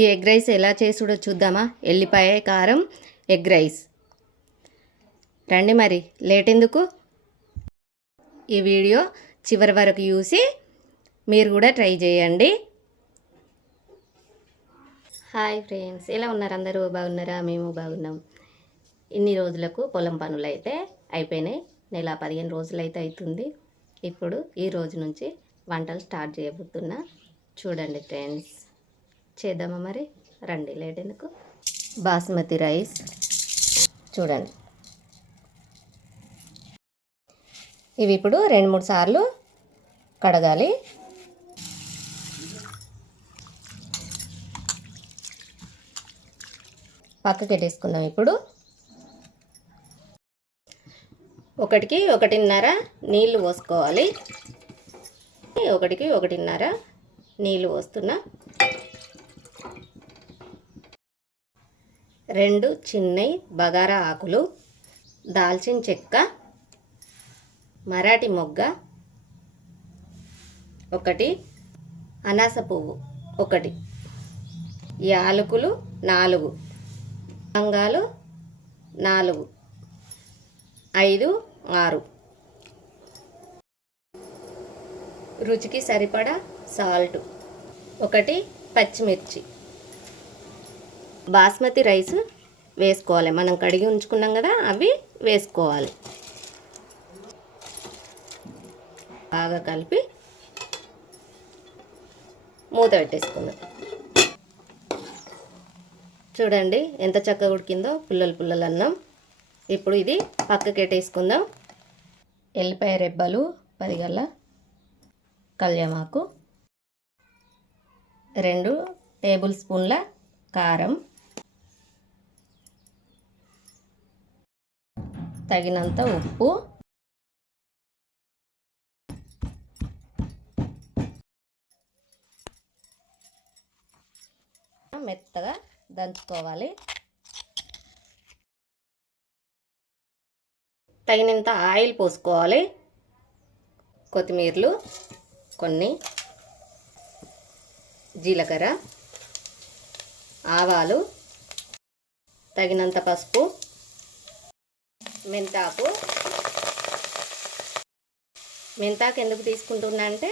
ఈ egg rice ఎలా చేసుడో చూద్దామా? ఎల్లిపాయ కారం ఎగ్ రైస్. రండి మరి, లేట్ ఎందుకు? ఈ వీడియో చివరి వరకు చూసి మీరు కూడా ట్రై చేయండి. హాయ్ ఫ్రెండ్స్, ఎలా ఉన్నారు? అందరూ బాగున్నారా? మేము బాగున్నాం. ఇన్ని రోజులకు పొలం పనులు అయితే అయిపోయినాయి. నెల 15 రోజులు అయితే అవుతుంది. ఇప్పుడు ఈ రోజు నుంచి వంటలు స్టార్ట్ చేయబోతున్నా. చూడండి ఫ్రెండ్స్, చేద్దామా మరి? రండి, లేట్ ఎందుకు. బాస్మతి రైస్ చూడండి, ఇవి ఇప్పుడు 2-3 సార్లు కడగాలి. పక్కకి పెట్టేసుకుందాం. ఇప్పుడు 1కి 1.5 నీళ్ళు పోసుకోవాలి. 1కి 1.5 నీళ్ళు పోస్తున్నా. 2 చిన్నవి బగారా ఆకులు, దాల్చిన చెక్క, మరాఠీ మొగ్గ 1, అనాస పువ్వు 1, యాలకులు 4, లవంగాలు 4, 5, 6, రుచికి సరిపడా సాల్ట్ 1, పచ్చిమిర్చి. బాస్మతి రైస్ వేసుకోవాలి. మనం కడిగి ఉంచుకున్నాం కదా, అవి వేసుకోవాలి. బాగా కలిపి మూత పెట్టేసుకుందాం. చూడండి ఎంత చక్కగా ఉడికిందో, పుల్లలు అన్నం. ఇప్పుడు ఇది పక్కకి పెట్టేసుకుందాం. ఎల్లిపాయ రెబ్బలు 10 గల్ల, కళ్యామాకు, 2 టేబుల్ స్పూన్ల కారం, తగినంత ఉప్పు, మెత్తగా దంచుకోవాలి. తగినంత ఆయిల్ పోసుకోవాలి. కొత్తిమీరలు కొన్ని, జీలకర్ర, ఆవాలు, తగినంత పసుపు, మెంతాకు. మెంతాకు ఎందుకు తీసుకుంటున్నా అంటే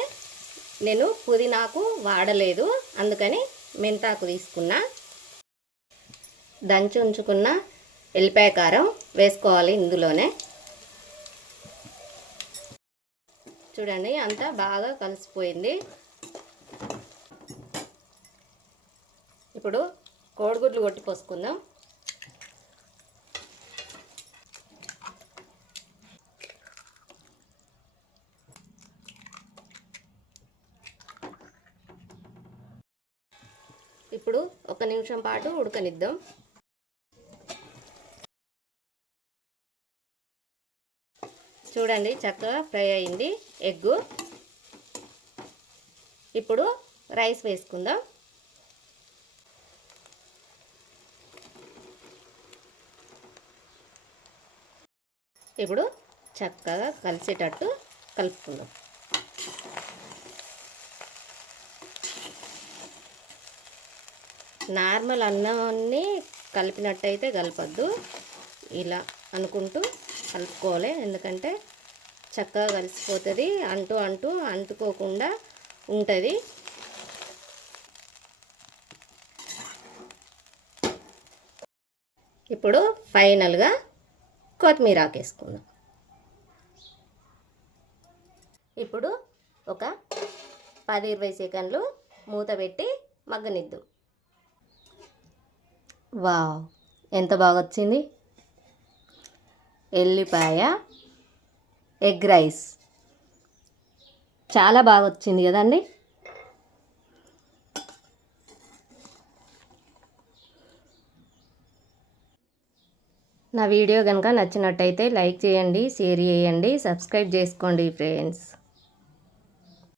నేను పుదీనాకు వాడలేదు, అందుకని మెంతాకు తీసుకున్నా. దంచి ఉంచుకున్న ఎల్లిపాయ కారం వేసుకోవాలి ఇందులోనే. చూడండి అంతా బాగా కలిసిపోయింది. ఇప్పుడు కోడిగుడ్లు కొట్టి పోసుకుందాం. ఇప్పుడు 1 నిమిషం పాటు ఉడకనిద్దాం. చూడండి చక్కగా ఫ్రై అయింది ఎగ్గు. ఇప్పుడు రైస్ వేసుకుందాం. ఇప్పుడు చక్కగా కలిసేటట్టు కలుపుకుందాం. నార్మల్ అన్నాన్ని కలిపినట్టయితే కలపద్దు, ఇలా అనుకుంటూ కలుపుకోవాలి. ఎందుకంటే చక్కగా కలిసిపోతుంది, అంటుకోకుండా ఉంటుంది. ఇప్పుడు ఫైనల్గా కొత్తిమీర ఆకేసుకుందాం. ఇప్పుడు ఒక 10-20 సెకండ్లు మూత పెట్టి మగ్గనిద్దాం. వావ్, ఎంత బాగా వచ్చింది! ఎల్లిపాయ ఎగ్ రైస్ చాలా బాగా వచ్చింది కదండి. నా వీడియో కనుక నచ్చినట్టయితే లైక్ చేయండి, షేర్ చేయండి, సబ్స్క్రైబ్ చేసుకోండి ఫ్రెండ్స్.